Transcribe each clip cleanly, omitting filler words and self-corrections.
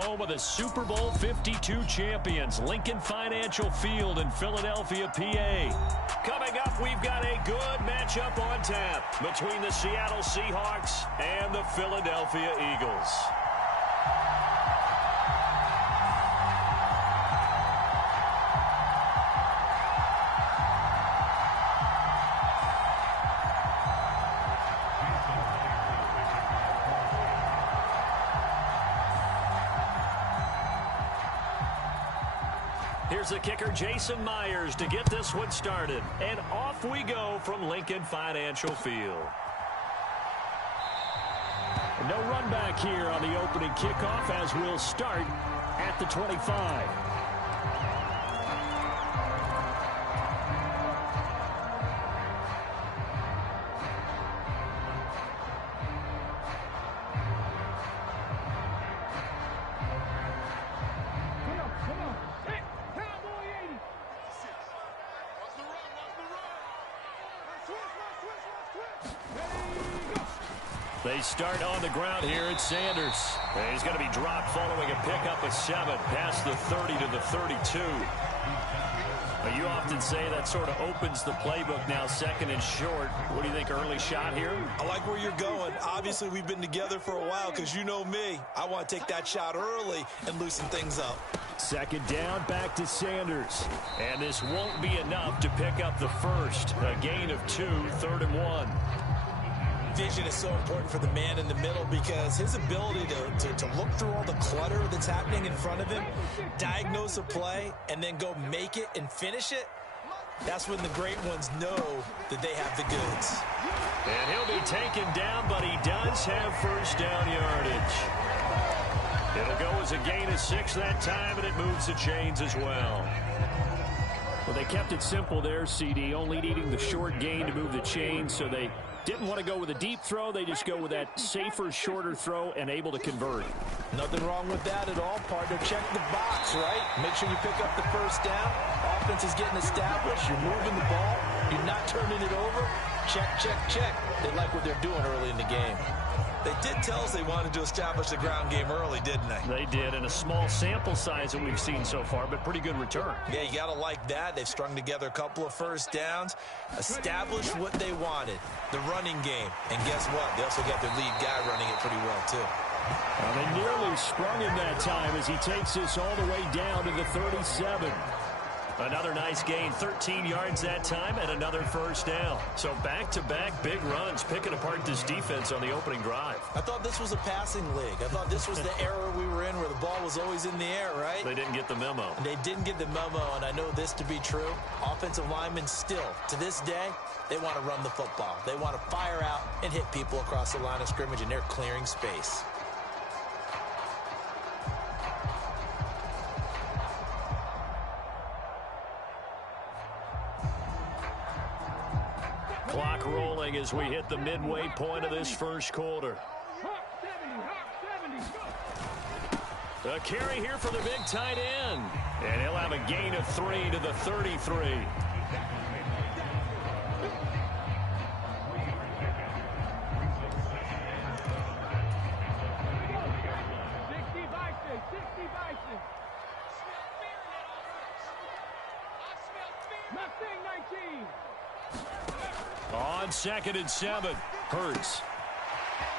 home of the Super Bowl 52 champions, Lincoln Financial Field in Philadelphia, PA. Coming up, we've got a good matchup on tap between the Seattle Seahawks and the Philadelphia Eagles. Here's the kicker, Jason Myers, to get this one started. And off we go from Lincoln Financial Field. No run back here on the opening kickoff as we'll start at the 25. They start on the ground here at Sanders. And he's going to be dropped following a pickup of 7 past the 30 to the 32. You often say that sort of opens the playbook now, second and short. What do you think, early shot here? I like where you're going. Obviously, we've been together for a while because you know me. I want to take that shot early and loosen things up. Second down, back to Sanders. And this won't be enough to pick up the first. A gain of 2, 3rd and 1. Vision is so important for the man in the middle because his ability to look through all the clutter that's happening in front of him, diagnose a play, and then go make it and finish it, that's when the great ones know that they have the goods. And he'll be taken down, but he does have first down yardage. It'll go as a gain of 6 that time, and it moves the chains as well. Well, they kept it simple there, CD, only needing the short gain to move the chains, so they didn't want to go with a deep throw. They just go with that safer, shorter throw and able to convert. Nothing wrong with that at all, partner. Check the box, right? Make sure you pick up the first down. Offense is getting established. You're moving the ball. You're not turning it over. Check, check, check. They like what they're doing early in the game. They did tell us they wanted to establish the ground game early, didn't they? They did, and a small sample size that we've seen so far, but pretty good return. Yeah, you got to like that. They've strung together a couple of first downs, established what they wanted, the running game. And guess what? They also got their lead guy running it pretty well, too. Well, they nearly sprung him that time as he takes this all the way down to the 37. Another nice gain, 13 yards that time, and another first down. So back-to-back big runs, picking apart this defense on the opening drive. I thought this was a passing league. I thought this was the era we were in where the ball was always in the air, right? They didn't get the memo. And they didn't get the memo, and I know this to be true. Offensive linemen still, to this day, they want to run the football. They want to fire out and hit people across the line of scrimmage, and they're clearing space. Clock rolling as we hit the midway point of this first quarter. A carry here for the big tight end. And he'll have a gain of 3 to the 33. On 2nd and 7, Hurts.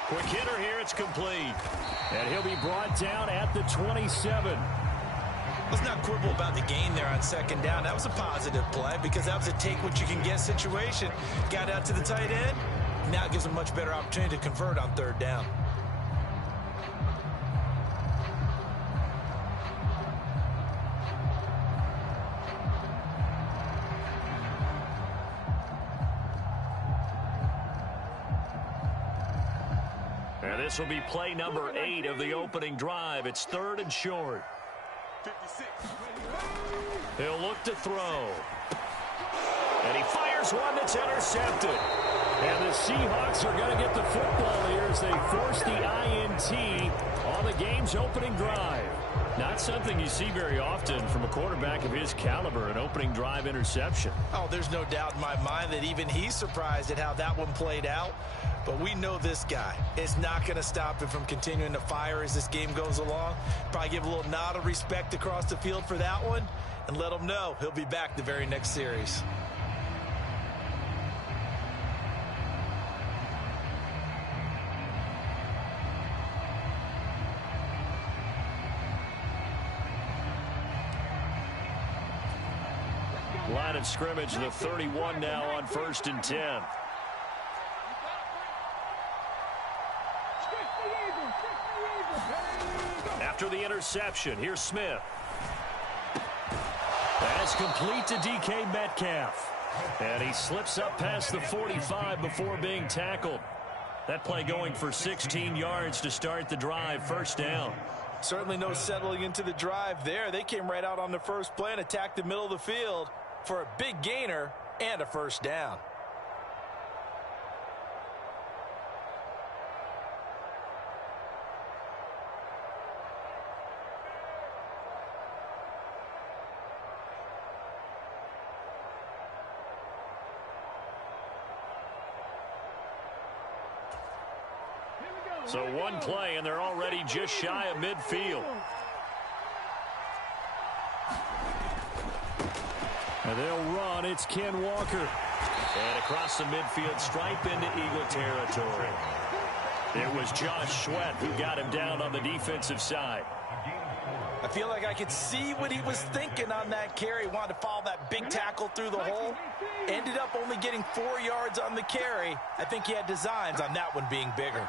Quick hitter here, it's complete. And he'll be brought down at the 27. Let's not quibble about the gain there on 2nd down. That was a positive play because that was a take-what-you-can-get situation. Got out to the tight end. Now it gives them a much better opportunity to convert on 3rd down. This will be play number 8 of the opening drive. It's 3rd and short. 56. He'll look to throw. And he fires one that's intercepted. And the Seahawks are going to get the football here as they force the INT on the game's opening drive. Not something you see very often from a quarterback of his caliber, an opening drive interception. Oh, there's no doubt in my mind that even he's surprised at how that one played out. But we know this guy is not going to stop him from continuing to fire as this game goes along. Probably give a little nod of respect across the field for that one and let him know he'll be back the very next series. Line of scrimmage, the 31 now on 1st and 10. After the interception, here's Smith. That's complete to DK Metcalf. And he slips up past the 45 before being tackled. That play going for 16 yards to start the drive, 1st down. Certainly no settling into the drive there. They came right out on the first play and attacked the middle of the field for a big gainer and a 1st down. So one play, and they're already just shy of midfield. And they'll run. It's Ken Walker. And across the midfield stripe into Eagle territory. It was Josh Sweat who got him down on the defensive side. I feel like I could see what he was thinking on that carry. Wanted to follow that big tackle through the hole. Ended up only getting 4 yards on the carry. I think he had designs on that one being bigger.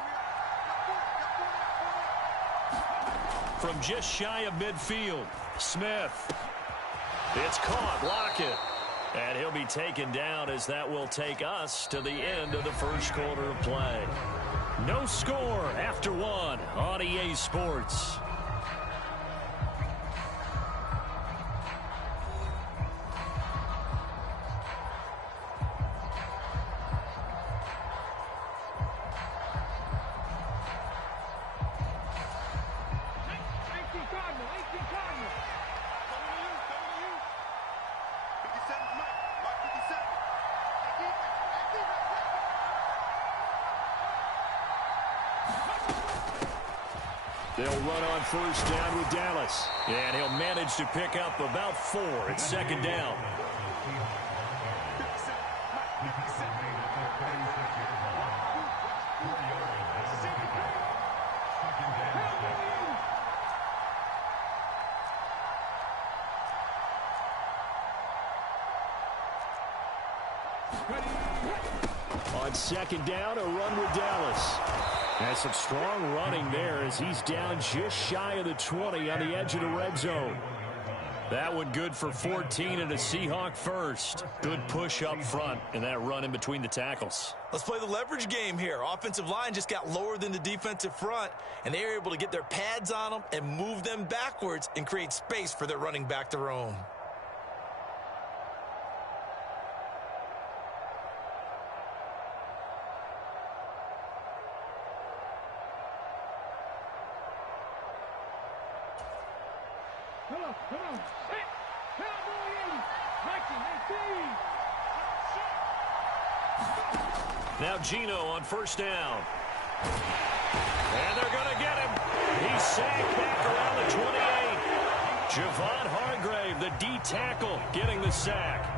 From just shy of midfield, Smith. It's caught, Lockett. And he'll be taken down as that will take us to the end of the first quarter of play. No score after one on EA Sports. They'll run on 1st down with Dallas. And he'll manage to pick up about 4 at 2nd down. On 2nd down, a run with Dallas. And some strong running there as he's down just shy of the 20 on the edge of the red zone. That one good for 14 and a Seahawk first. Good push up front and that run in between the tackles. Let's play the leverage game here. Offensive line just got lower than the defensive front, and they were able to get their pads on them and move them backwards and create space for their running back to roam. Now Gino on 1st down. And they're going to get him. He's sacked back around the 28. Javon Hargrave, the D tackle, getting the sack.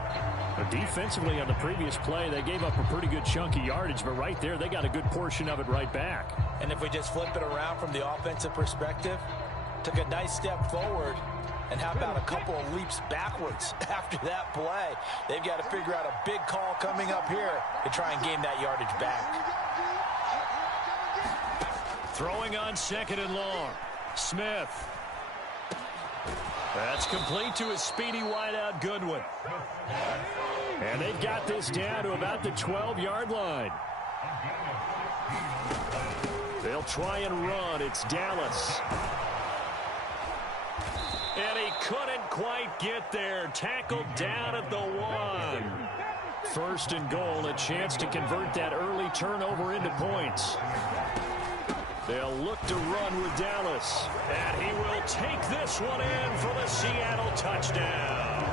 Defensively on the previous play, they gave up a pretty good chunk of yardage, but right there, they got a good portion of it right back. And if we just flip it around from the offensive perspective, took a nice step forward, and how about a couple of leaps backwards after that play? They've got to figure out a big call coming up here to try and gain that yardage back. Throwing on 2nd and long. Smith. That's complete to his speedy wideout Goodwin. And they've got this down to about the 12-yard line. They'll try and run. It's Dallas. And he couldn't quite get there. Tackled down at the 1. 1st and goal, a chance to convert that early turnover into points. They'll look to run with Dallas. And he will take this one in for the Seattle touchdown.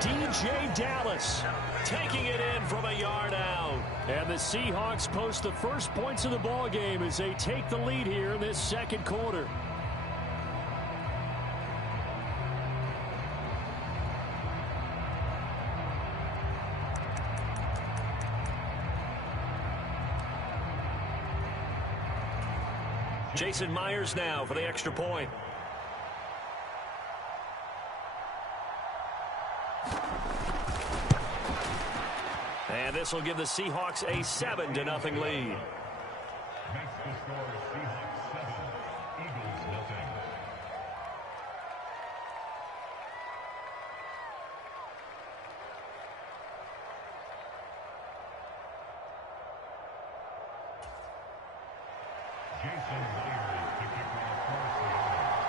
DJ Dallas taking it in from a yard out. And the Seahawks post the first points of the ball game as they take the lead here in this second quarter. Jason Myers now for the extra point. And this will give the Seahawks a 7-0 lead. Makes the score Seahawks 7, Eagles nothing. Jason Myers to kick off first down.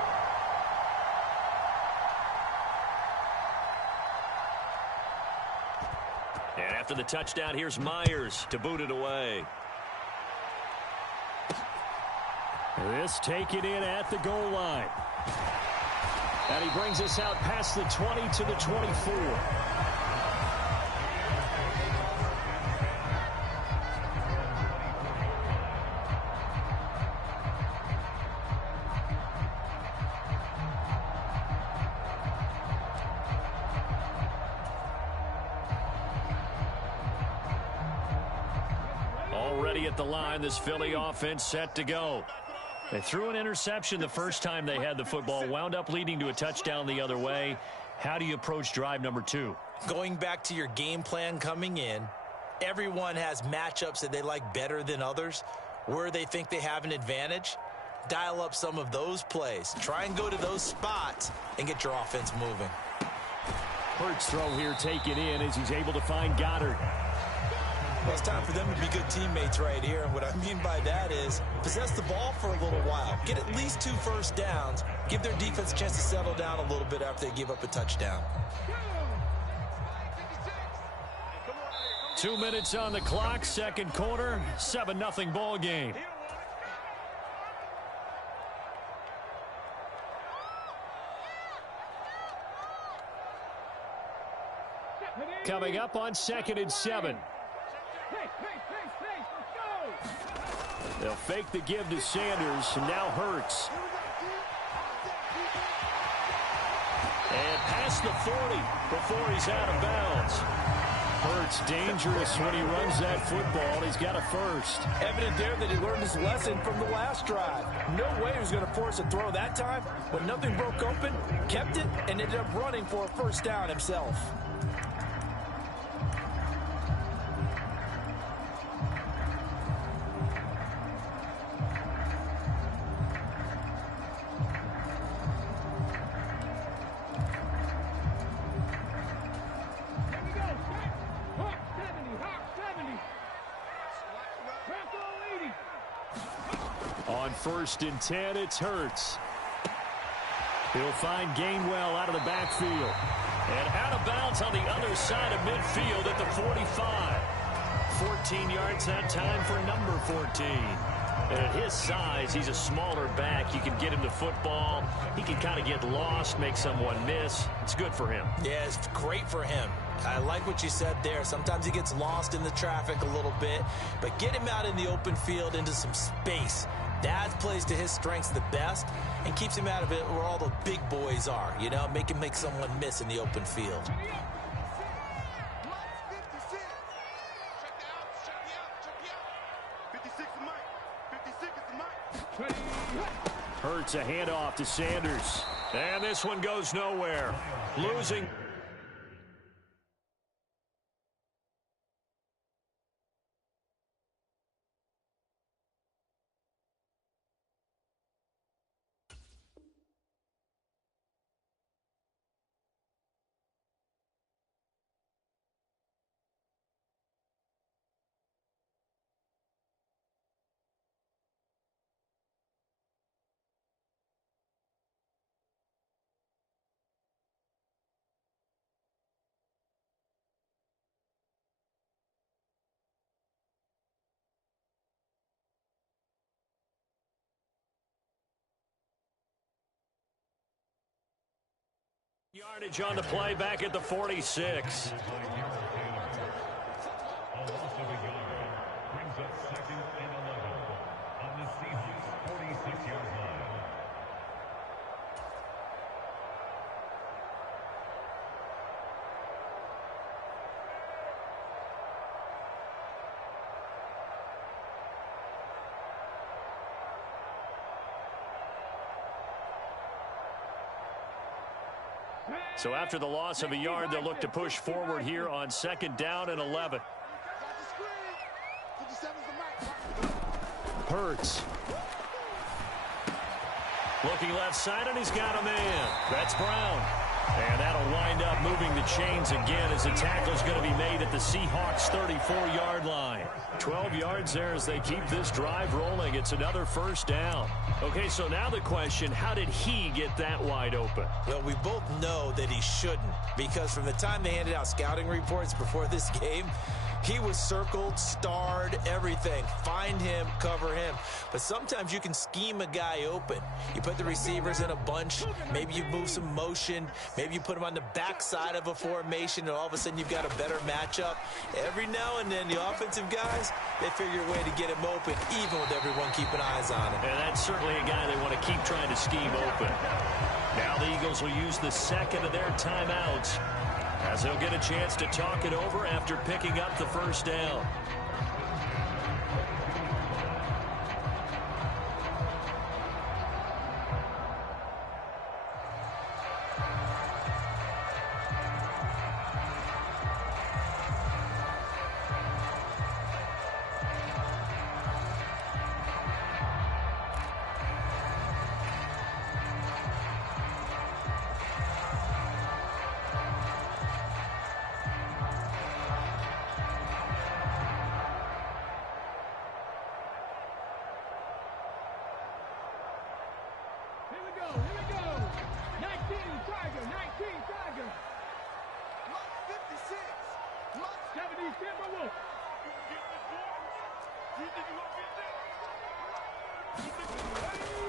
And after the touchdown, here's Myers to boot it away. This taken in at the goal line. And he brings us out past the 20 to the 24. Already at the line, this Philly offense set to go. They threw an interception the first time they had the football, wound up leading to a touchdown the other way. How do you approach drive number 2? Going back to your game plan coming in, everyone has matchups that they like better than others. Where they think they have an advantage, dial up some of those plays. Try and go to those spots and get your offense moving. Hurts throw here taken in as he's able to find Goddard. Well, it's time for them to be good teammates right here. And what I mean by that is possess the ball for a little while. Get at least 2 first downs. Give their defense a chance to settle down a little bit after they give up a touchdown. 2 minutes on the clock, second quarter, 7-0 ball game. Coming up on 2nd and 7. They'll fake the give to Sanders, and now Hurts. And past the 40 before he's out of bounds. Hurts dangerous when he runs that football. He's got a first. Evident there that he learned his lesson from the last drive. No way he was going to force a throw that time. When nothing broke open, kept it, and ended up running for a first down himself. On 1st and 10, it's Hurts. He'll find Gainwell out of the backfield. And out of bounds on the other side of midfield at the 45. 14 yards that time for number 14. And at his size, he's a smaller back. You can get him the football. He can kind of get lost, make someone miss. It's good for him. Yeah, it's great for him. I like what you said there. Sometimes he gets lost in the traffic a little bit, but get him out in the open field into some space. That plays to his strengths the best and keeps him out of it where all the big boys are. You know, make him make someone miss in the open field. Hurts a handoff to Sanders. And this one goes nowhere. Losing. Yardage on the play back at the 46. So after the loss of a yard, they'll look to push forward here on 2nd down and 11. Hurts. Looking left side, and he's got a man. That's Brown. And that'll wind up moving the chains again as the tackle's going to be made at the Seahawks' 34-yard line. 12 yards there as they keep this drive rolling. It's another 1st down. Okay, so now the question, how did he get that wide open? Well, we both know that he shouldn't, because from the time they handed out scouting reports before this game, he was circled, starred, everything. Find him, cover him. But sometimes you can scheme a guy open. You put the receivers in a bunch. Maybe you move some motion. Maybe you put him on the backside of a formation, and all of a sudden you've got a better matchup. Every now and then, the offensive guys, they figure a way to get him open, even with everyone keeping eyes on him. And that's certainly a guy they want to keep trying to scheme open. Now the Eagles will use the 2nd of their timeouts, as they'll get a chance to talk it over after picking up the 1st down.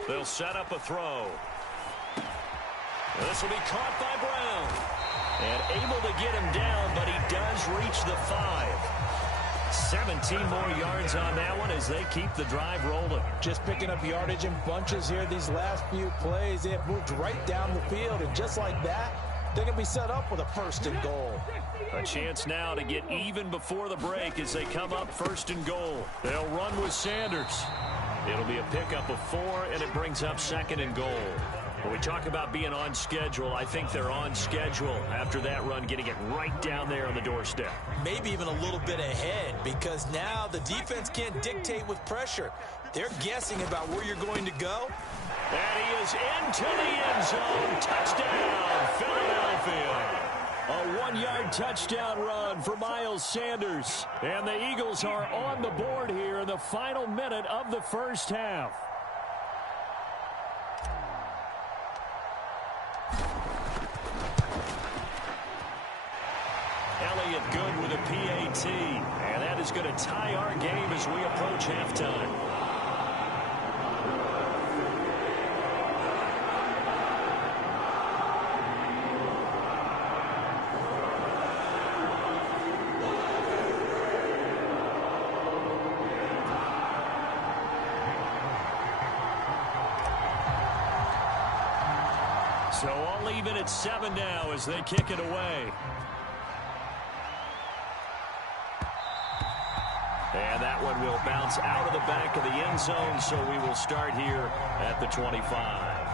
They'll set up a throw. This will be caught by Brown. And able to get him down, but he does reach the 5. 17 more yards on that one as they keep the drive rolling. Just picking up yardage in bunches here these last few plays. They have moved right down the field, and just like that, they're going to be set up with a 1st and goal. A chance now to get even before the break as they come up 1st and goal. They'll run with Sanders. It'll be a pickup of 4, and it brings up 2nd and goal. When we talk about being on schedule, I think they're on schedule after that run, getting it right down there on the doorstep. Maybe even a little bit ahead, because now the defense can't dictate with pressure. They're guessing about where you're going to go. And he is into the end zone. Touchdown, Philadelphia. A 1-yard touchdown run for Miles Sanders. And the Eagles are on the board here in the final minute of the 1st half. Elliott good with a PAT. And that is going to tie our game as we approach halftime. So all even at 7 now as they kick it away. And that one will bounce out of the back of the end zone, so we will start here at the 25.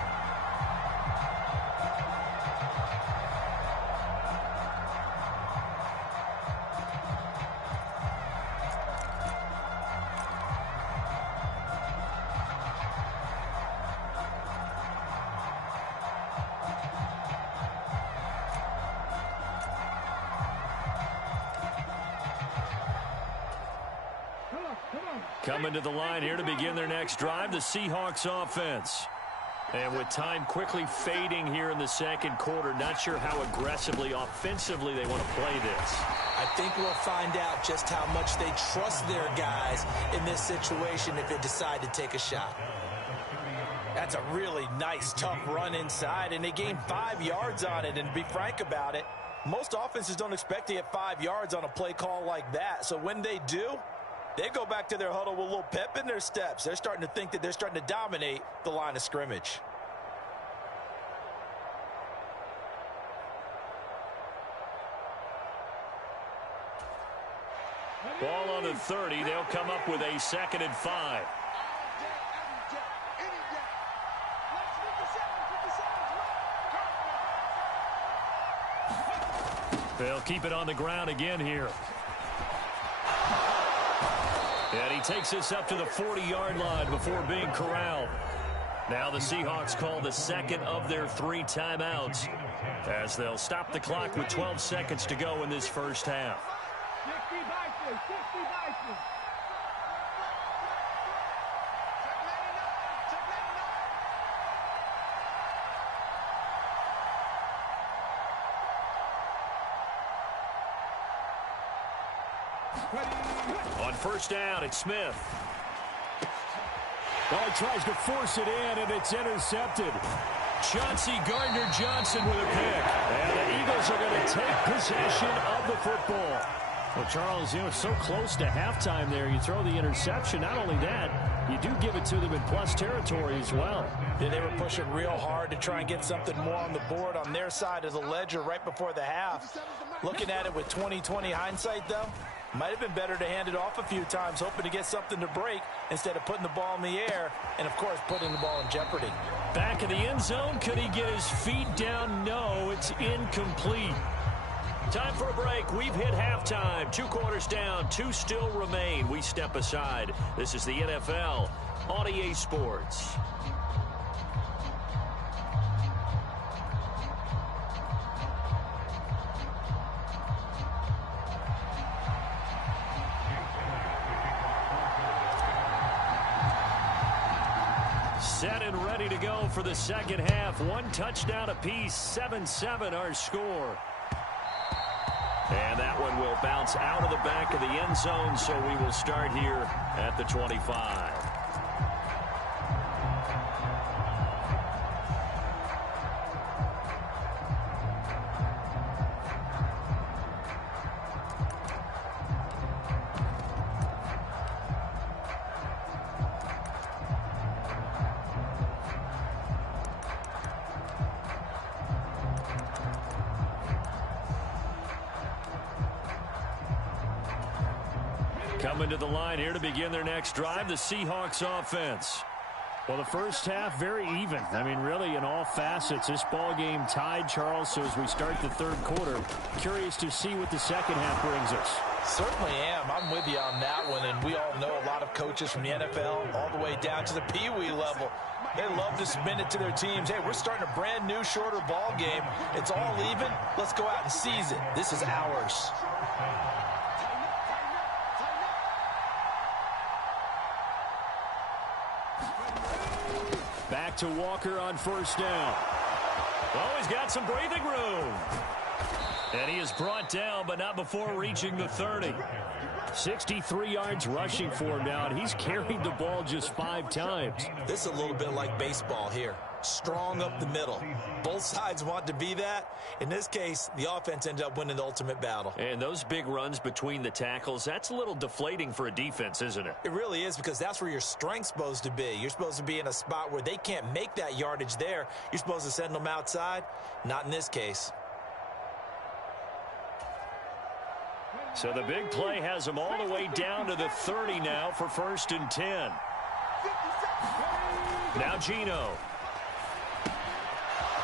Coming to the line here to begin their next drive, the Seahawks offense. And with time quickly fading here in the 2nd quarter, not sure how aggressively, offensively they want to play this. I think we'll find out just how much they trust their guys in this situation if they decide to take a shot. That's a really nice, tough run inside, and they gained 5 yards on it. And to be frank about it, most offenses don't expect to get 5 yards on a play call like that. So when they do, they go back to their huddle with a little pep in their steps. They're starting to think that they're starting to dominate the line of scrimmage. Ball on the 30. They'll come up with a 2nd and 5. They'll keep it on the ground again here. And he takes this up to the 40-yard line before being corralled. Now the Seahawks call the second of their 3 timeouts as they'll stop the clock with 12 seconds to go in this first half. On first down, it's Smith. Oh, he tries to force it in, and it's intercepted. Chauncey Gardner-Johnson with a pick. And the Eagles are going to take possession of the football. Well, Charles, so close to halftime there. You throw the interception. Not only that, you do give it to them in plus territory as well. Yeah, they were pushing real hard to try and get something more on the board on their side of the ledger right before the half. Looking at it with 20/20 hindsight, though, might have been better to hand it off a few times, hoping to get something to break instead of putting the ball in the air and, of course, putting the ball in jeopardy. Back in the end zone. Could he get his feet down? No, it's incomplete. Time for a break. We've hit halftime. 2 quarters down. 2 still remain. We step aside. This is the NFL on EA Sports. Set and ready to go for the second half. 1 touchdown apiece. 7-7 our score. And that one will bounce out of the back of the end zone, so we will start here at the 25. Coming to the line here to begin their next drive, the Seahawks offense. Well, the first half, very even. I mean, really, in all facets, this ball game tied, Charles. So as we start the third quarter, curious to see what the second half brings us. Certainly am. I'm with you on that one, and we all know a lot of coaches from the NFL all the way down to the Pee-wee level. They love to submit it to their teams. Hey, we're starting a brand new, shorter ball game. It's all even. Let's go out and seize it. This is ours. Back to Walker on first down. Oh, he's got some breathing room. And he is brought down, but not before reaching the 30. 63 yards rushing for him now, and he's carried the ball just 5 times. This is a little bit like baseball here. Strong up the middle. Both sides want to be that. In this case, the offense ended up winning the ultimate battle. And those big runs between the tackles, that's a little deflating for a defense, isn't it? It really is, because that's where your strength's supposed to be. You're supposed to be in a spot where they can't make that yardage there. You're supposed to send them outside. Not in this case. So the big play has them all the way down to the 30 now for 1st and 10. Now Geno.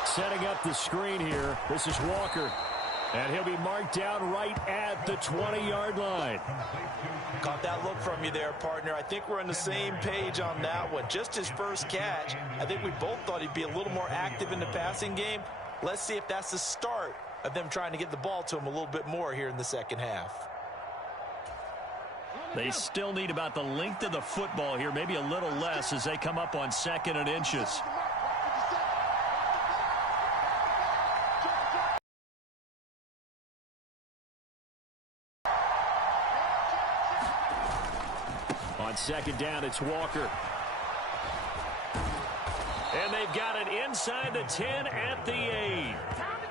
Setting up the screen here. This is Walker. And he'll be marked down right at the 20-yard line. Caught that look from you there, partner. I think we're on the same page on that one. Just his first catch. I think we both thought he'd be a little more active in the passing game. Let's see if that's the start of them trying to get the ball to him a little bit more here in the second half. They still need about the length of the football here, maybe a little less as they come up on 2nd and inches. On 2nd down, it's Walker. And they've got it inside the 10 at the 8.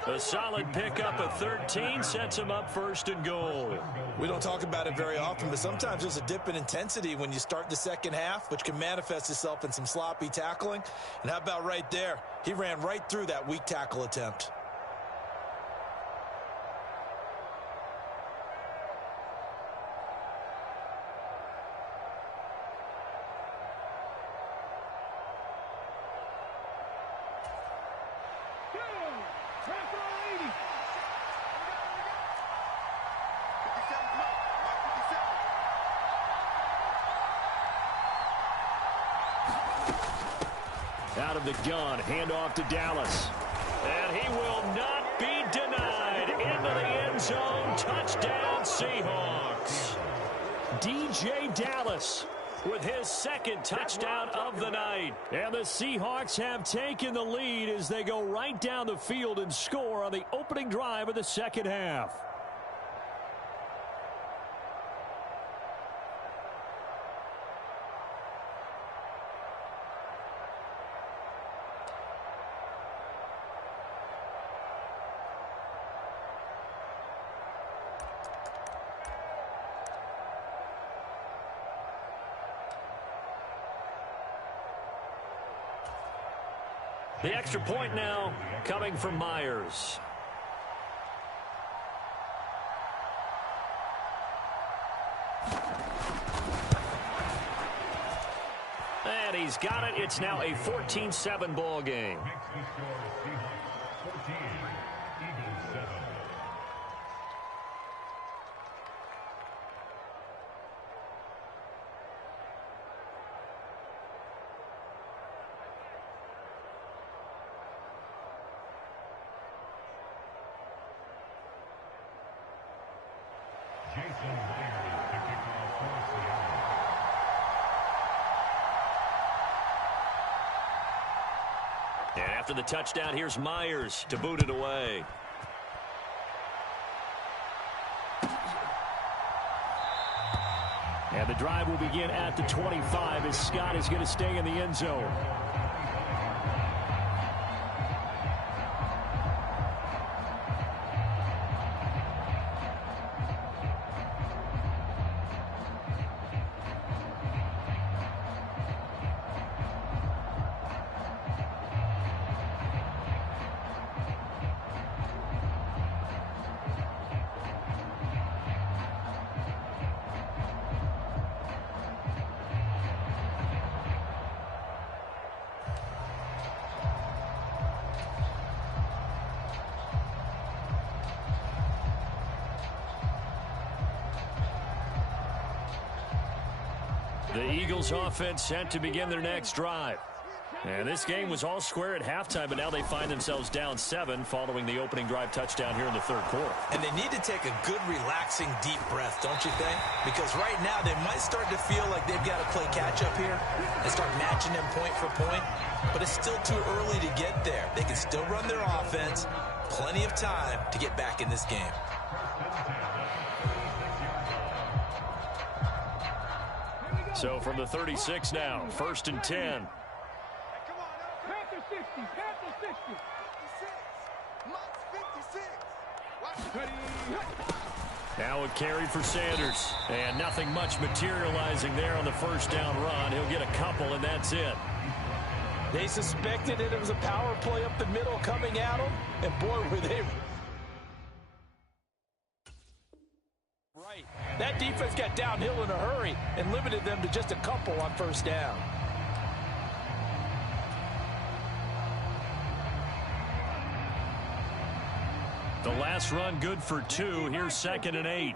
A solid pickup of 13 sets them up 1st and goal. We don't talk about it very often, but sometimes there's a dip in intensity when you start the second half, which can manifest itself in some sloppy tackling. And how about right there? He ran right through that weak tackle attempt. out of the gun. Handoff to Dallas. And he will not be denied. Into the end zone. Touchdown, Seahawks. DJ Dallas with his second touchdown of the night. And the Seahawks have taken the lead as they go right down the field and score on the opening drive of the second half. The extra point now coming from Myers. And he's got it. It's now a 14-7 ball game. Makes the score Seahawks 14, Eagles 7. Jason Myers to kick off for Seattle. And after the touchdown, here's Myers to boot it away. And the drive will begin at the 25 as Scott is going to stay in the end zone. The Eagles offense set to begin their next drive. And this game was all square at halftime, but now they find themselves down 7 following the opening drive touchdown here in the third quarter. And they need to take a good, relaxing, deep breath, don't you think? Because right now they might start to feel like they've got to play catch-up here and start matching them point for point. But it's still too early to get there. They can still run their offense. Plenty of time to get back in this game. So from the 36 now, 1st and 10. Now a carry for Sanders. And nothing much materializing there on the first down run. He'll get a couple, and that's it. They suspected it was a power play up the middle coming at them. And boy, were they right. That defense got downhill in a hurry and limited them to just a couple on first down. The last run good for 2. Here's 2nd and 8.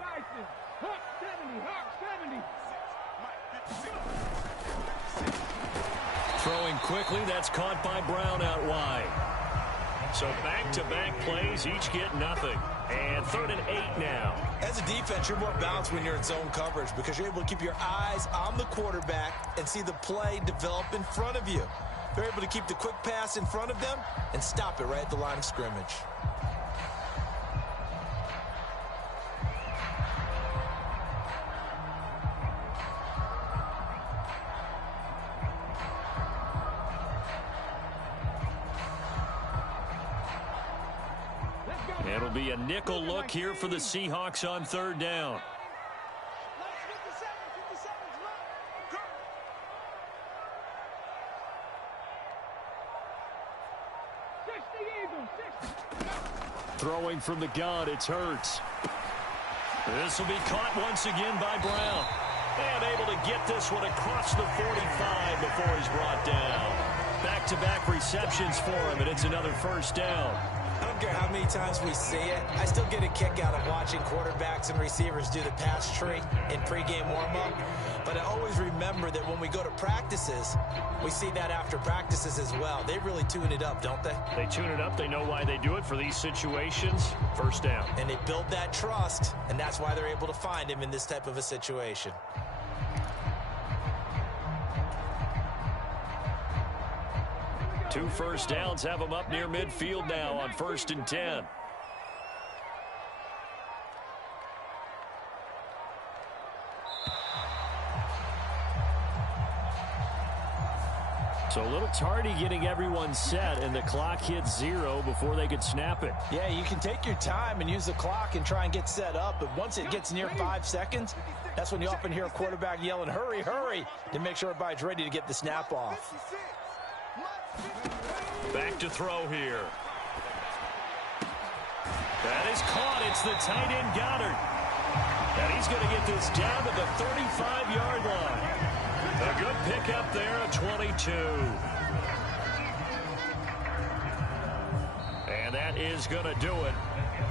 Throwing quickly, that's caught by Brown out wide. So back-to-back plays, each get nothing. And 3rd and 8 now. As a defense, you're more balanced when you're in zone coverage because you're able to keep your eyes on the quarterback and see the play develop in front of you. You're able to keep the quick pass in front of them and stop it right at the line of scrimmage. It'll be a nickel look here for the Seahawks on 3rd down. Throwing from the gun, it's Hurts. This will be caught once again by Brown. And able to get this one across the 45 before he's brought down. Back-to-back receptions for him, and it's another first down. I don't care how many times we see it. I still get a kick out of watching quarterbacks and receivers do the pass tree in pregame warm-up. But I always remember that when we go to practices, we see that after practices as well. They really tune it up, don't they? They tune it up. They know why they do it for these situations. First down. And they build that trust, and that's why they're able to find him in this type of a situation. Two first downs have them up near midfield now on 1st and 10. So a little tardy getting everyone set, and the clock hits 0 before they could snap it. Yeah, you can take your time and use the clock and try and get set up, but once it gets near 5 seconds, that's when you often hear a quarterback yelling, hurry, hurry, to make sure everybody's ready to get the snap off. Back to throw here. That is caught. It's the tight end Goddard. And he's going to get this down to the 35-yard line. A good pickup there at 22. And that is going to do it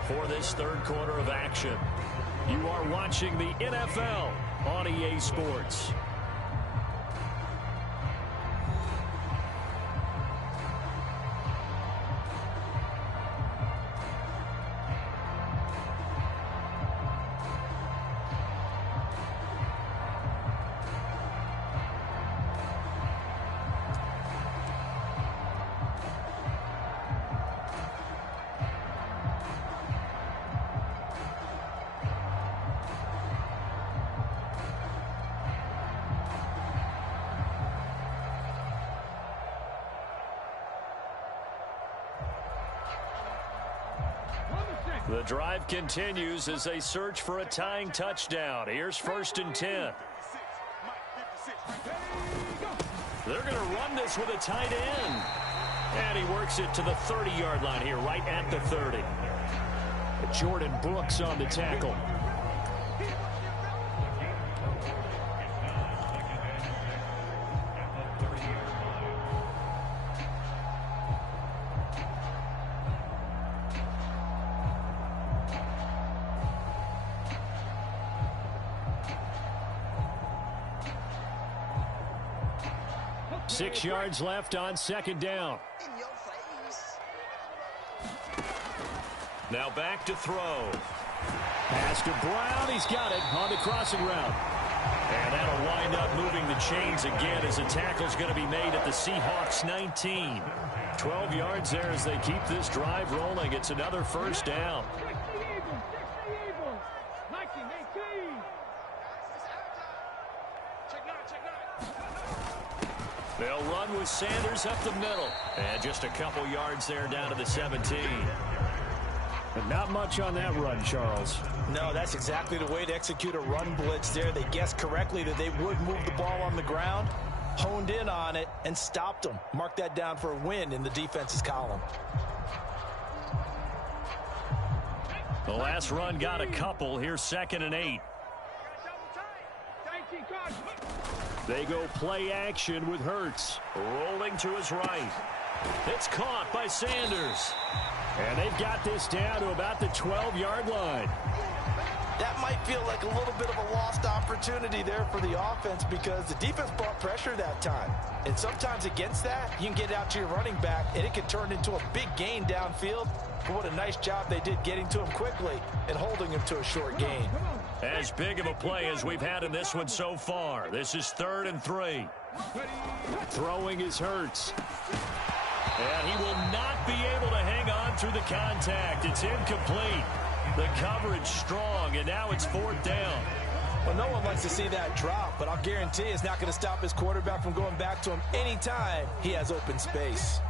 for this third quarter of action. You are watching the NFL on EA Sports. The drive continues as they search for a tying touchdown. Here's 1st and 10. They're going to run this with a tight end. And he works it to the 30-yard line here, right at the 30. Jordan Brooks on the tackle. Six yards left on 2nd down. Now back to throw. Pass to Brown. He's got it on the crossing route. And that'll wind up moving the chains again as a tackle's going to be made at the Seahawks 19. 12 yards there as they keep this drive rolling. It's another first down. They'll run with Sanders up the middle. And just a couple yards there down to the 17. But not much on that run, Charles. No, that's exactly the way to execute a run blitz there. They guessed correctly that they would move the ball on the ground, honed in on it, and stopped them. Mark that down for a win in the defense's column. The last run got a couple. Here's 2nd and 8. They go play action with Hurts. Rolling to his right. It's caught by Sanders. And they've got this down to about the 12-yard line. That might feel like a little bit of a lost opportunity there for the offense because the defense brought pressure that time. And sometimes against that, you can get out to your running back, and it can turn into a big gain downfield. But what a nice job they did getting to him quickly and holding him to a short gain. As big of a play as we've had in this one so far. This is 3rd and 3. Throwing is Hurts. And he will not be able to hang on through the contact. It's incomplete. The coverage strong, and now it's 4th down. Well, no one likes to see that drop, but I'll guarantee it's not going to stop his quarterback from going back to him anytime he has open space.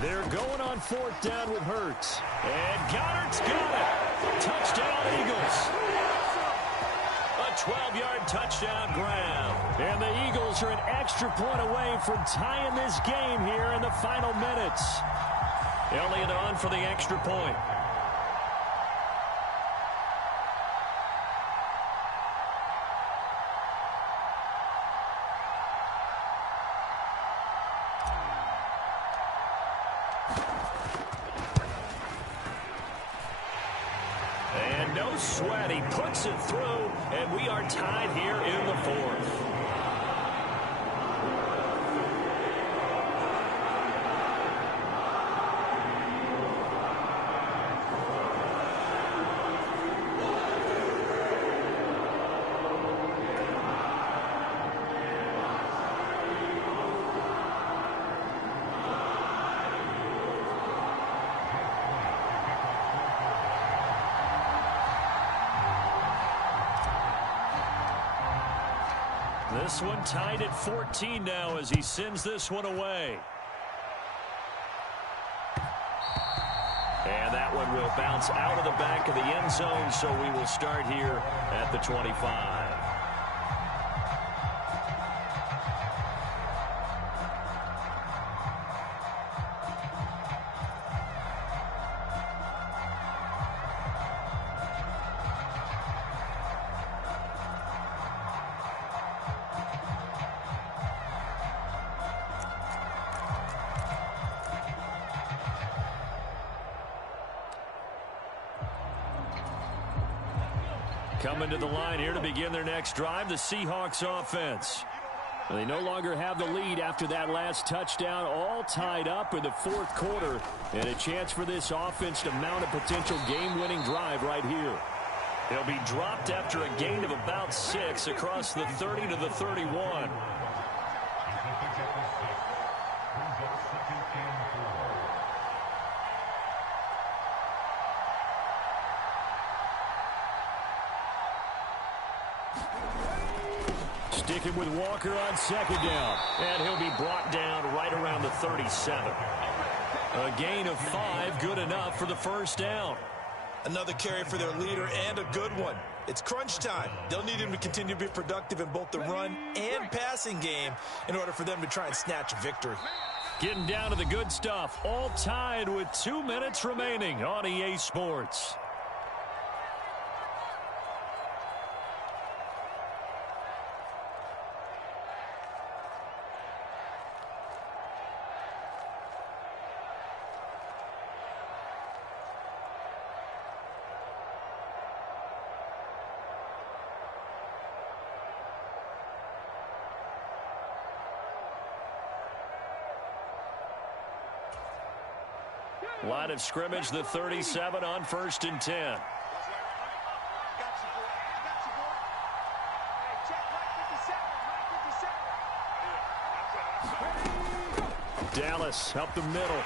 They're going on 4th down with Hurts. And Goddard's got it. Touchdown, Eagles. A A 12-yard touchdown grab. And the Eagles are an extra point away from tying this game here in the final minutes. Elliott on for the extra point. And no sweat. He puts it through, and we are tied here in the fourth. This one tied at 14 now as he sends this one away. And that one will bounce out of the back of the end zone, so we will start here at the 25. Coming to the line here to begin their next drive, the Seahawks offense. They no longer have the lead after that last touchdown, all tied up in the fourth quarter, and a chance for this offense to mount a potential game-winning drive right here. They'll be dropped after a gain of about 6 across the 30 to the 31. Sticking with Walker on second down. And he'll be brought down right around the 37. A gain of 5, good enough for the first down. Another carry for their leader and a good one. It's crunch time. They'll need him to continue to be productive in both the run and passing game in order for them to try and snatch a victory. Getting down to the good stuff. All tied with 2 minutes remaining on EA Sports. Line of scrimmage, the 37 on 1st and 10. Dallas up the middle.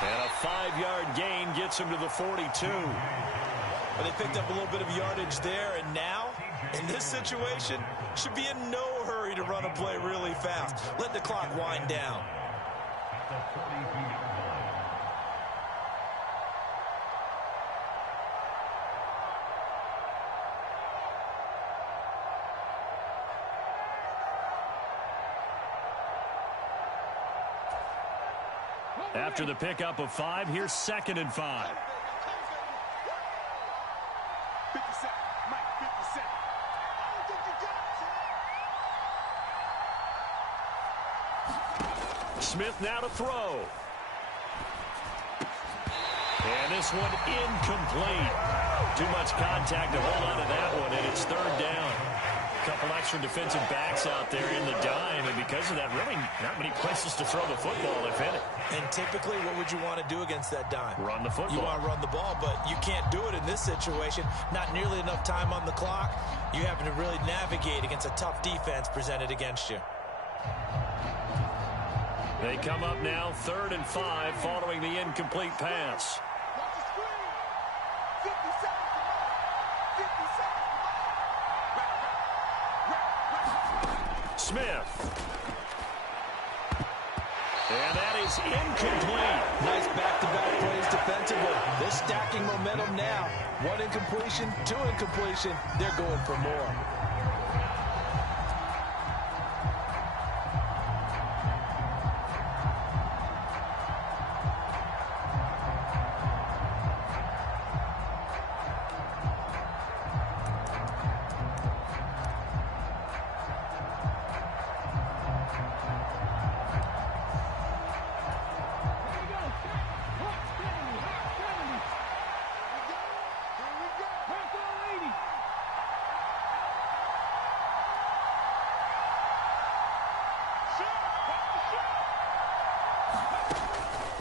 And a 5-yard gain gets him to the 42. Well, they picked up a little bit of yardage there, and now, in this situation, should be in no hurry to run a play really fast. Let the clock wind down. After the pickup of 5, here's 2nd and 5. Smith now to throw. And this one incomplete. Too much contact to hold on to that one, and it's 3rd down. A couple extra defensive backs out there in the dime, and because of that, really not many places to throw the football, if any. And typically, what would you want to do against that dime? Run the football. You want to run the ball, but you can't do it in this situation. Not nearly enough time on the clock. You having to really navigate against a tough defense presented against you. They come up now 3rd and 5 following the incomplete pass. Smith. And that is incomplete. Nice back-to-back plays defensively. They're stacking momentum now. One incompletion, two incompletion. They're going for more.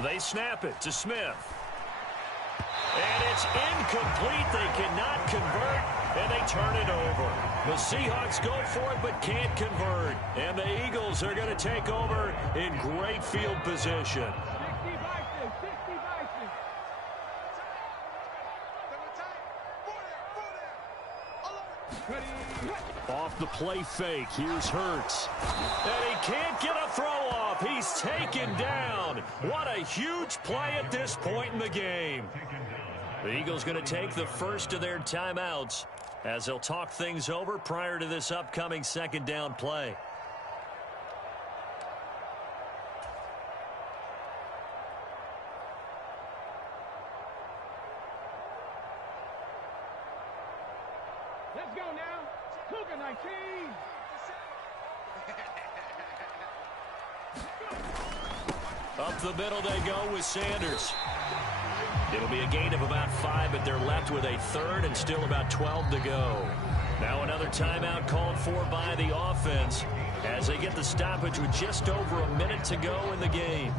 They snap it to Smith. And it's incomplete. They cannot convert, and they turn it over. The Seahawks go for it but can't convert. And the Eagles are going to take over in great field position. Off the play fake, here's Hurts. And he can't get a throw off. He's taken down. What a huge play at this point in the game. The Eagles going to take the first of their timeouts as they'll talk things over prior to this upcoming second down play. Let's go now. Cougar 19. Up the middle they go with Sanders. It'll be a gain of about 5, but they're left with a third and still about 12 to go. Now another timeout called for by the offense as they get the stoppage with just over a minute to go in the game.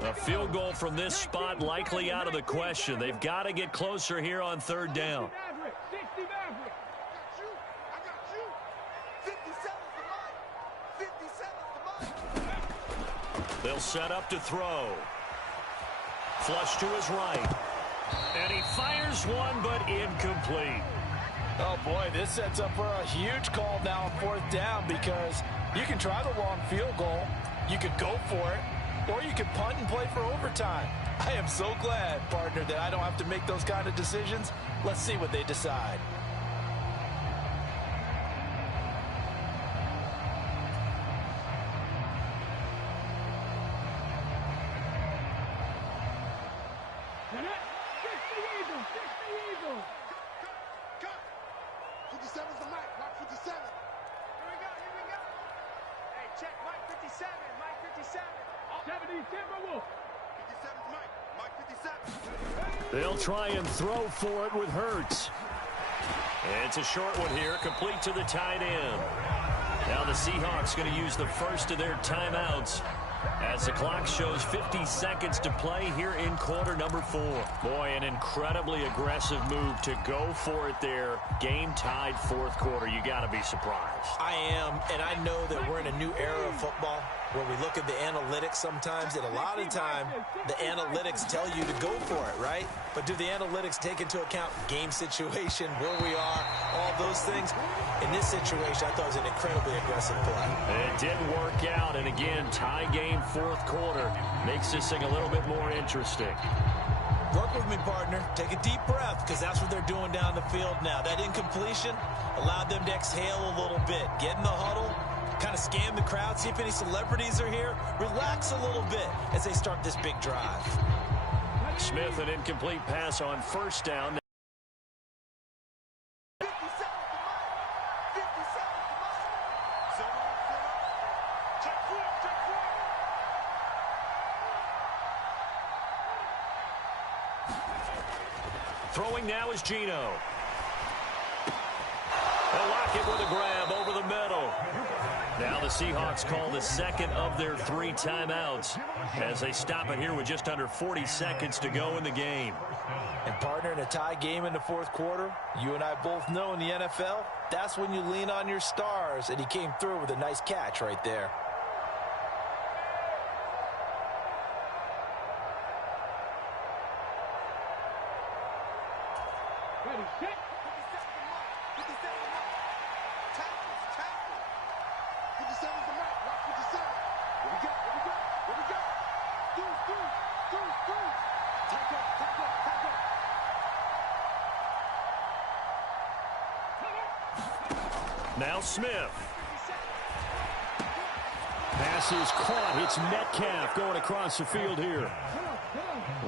A field goal from this spot likely out of the question. They've got to get closer here on third down. They'll set up to throw. Flush to his right. And he fires one, but incomplete. Oh, boy, this sets up for a huge call now on fourth down because you can try the long field goal. You could go for it. Or you can punt and play for overtime. I am so glad, partner, that I don't have to make those kind of decisions. Let's see what they decide. They'll try and throw for it with Hurts. And it's a short one here, complete to the tight end. Now the Seahawks going to use the first of their timeouts as the clock shows 50 seconds to play here in quarter number 4. Boy, an incredibly aggressive move to go for it there. Game tied fourth quarter. You got to be surprised. I am, and I know that we're in a new era of football where we look at the analytics sometimes, and a lot of time the analytics tell you to go for it, right? But do the analytics take into account game situation, where we are, all those things? In this situation, I thought it was an incredibly aggressive play. It didn't work out, and again, tie game fourth quarter makes this thing a little bit more interesting. Work with me, partner. Take a deep breath, because that's what they're doing down the field now. That incompletion allowed them to exhale a little bit. Get in the huddle, kind of scan the crowd, see if any celebrities are here. Relax a little bit as they start this big drive. Smith, an incomplete pass on first down. Throwing now is Geno. They'll lock it with a grab over the middle. Now the Seahawks call the second of their 3 timeouts as they stop it here with just under 40 seconds to go in the game. And partner, in a tie game in the fourth quarter, you and I both know in the NFL, that's when you lean on your stars, and he came through with a nice catch right there. Ready, set. Now Smith. Pass is caught. It's Metcalf going across the field here.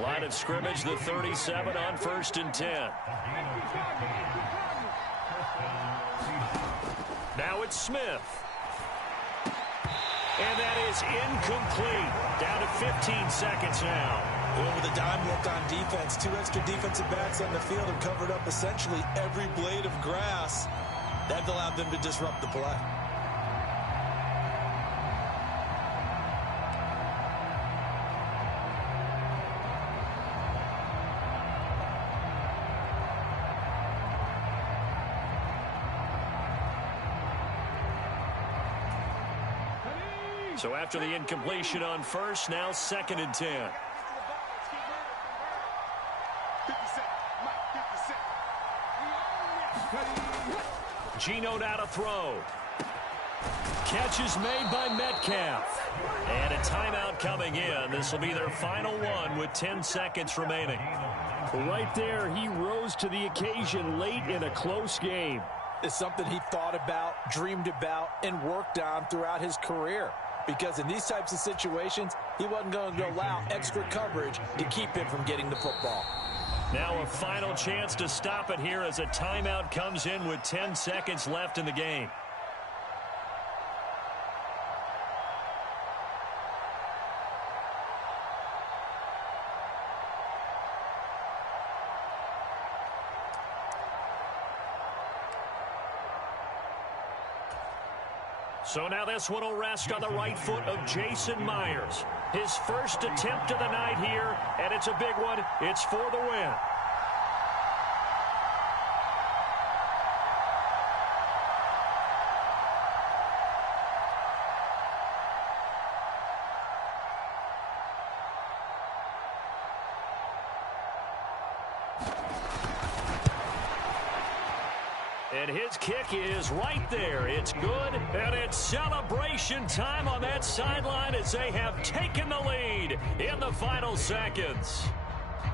Line of scrimmage, the 37 on 1st and 10. Now it's Smith. And that is incomplete. Down to 15 seconds now. With a dime left on defense, 2 extra defensive backs on the field have covered up essentially every blade of grass. That allowed them to disrupt the play. So after the incompletion on 1st, now 2nd and 10. Geno now to throw. Catch is made by Metcalf. And a timeout coming in. This will be their final one with 10 seconds remaining. Right there, he rose to the occasion late in a close game. It's something he thought about, dreamed about, and worked on throughout his career. Because in these types of situations, he wasn't going to allow extra coverage to keep him from getting the football. Now a final chance to stop it here as a timeout comes in with 10 seconds left in the game. So now this one will rest on the right foot of Jason Myers. His first attempt of the night here, and it's a big one. It's for the win. And his kick is right there. It's good, and it's celebration time on that sideline as they have taken the lead in the final seconds.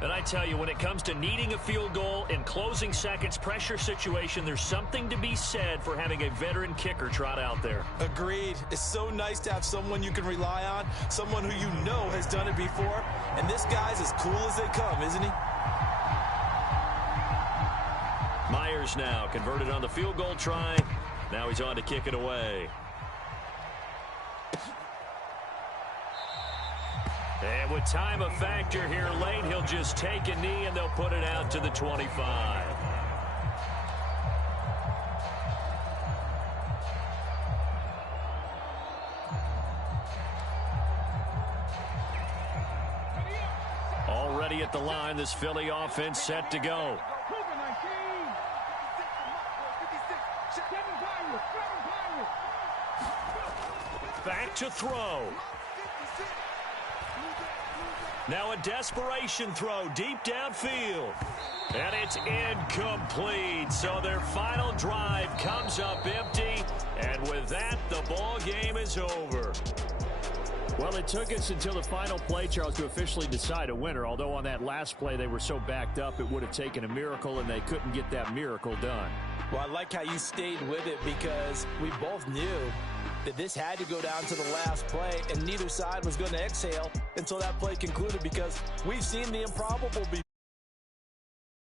And I tell you, when it comes to needing a field goal in closing seconds, pressure situation, there's something to be said for having a veteran kicker trot out there. Agreed. It's so nice to have someone you can rely on, someone who you know has done it before. And this guy's as cool as they come, isn't he? Myers now converted on the field goal try. Now he's on to kick it away. And with time a factor here late, he'll just take a knee and they'll put it out to the 25. Already at the line, this Philly offense set to go. Back to throw. Now a desperation throw deep downfield. And it's incomplete. So their final drive comes up empty. And with that, the ball game is over. Well, it took us until the final play, Charles, to officially decide a winner. Although on that last play, they were so backed up, it would have taken a miracle, and they couldn't get that miracle done. Well, I like how you stayed with it because we both knew that this had to go down to the last play, and neither side was going to exhale until that play concluded because we've seen the improbable before.